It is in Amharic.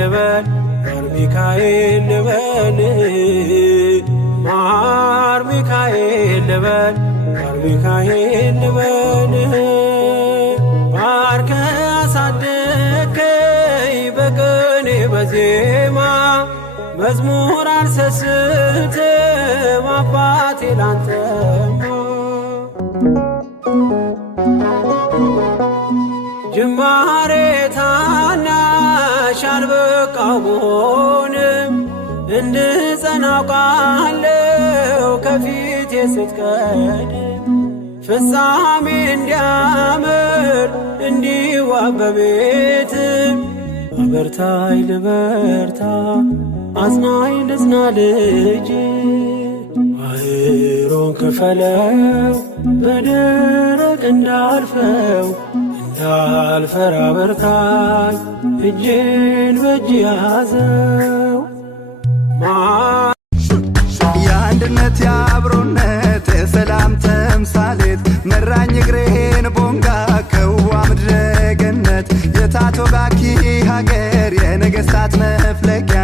ልበል ማር ሚካኤል ልበል ማር ሚካኤል ልበል ማር ሚካኤል ልበል ባርከ አሳደከኝ በቅኔ በዜማ መዝሙር አልሰስትም አባቴ ላንተማ ጅማሬ ታናሽ አልበቃው ብሆንም እንድጸና አውቃለሁ ከፊቴ ስትቀድም ፍጻሜ እንዲያምር እንዲዋብ በቤት አበርታይ ልበርታ አጽናኝ ልጽና ልጅ ባህሩን ክፈለው በደረቅ እንዳልፈው እንዳልፈራ በርታኝ እጄን በእጅ ያዘው የአንድነት የአብሮነት የሰላም ተምሳሌት መራኝ እግሬን ቦንጋ ከውዋ ምድረ ገነት የታቶጋኪ ሀገር የነገሥታት መፍለቂያ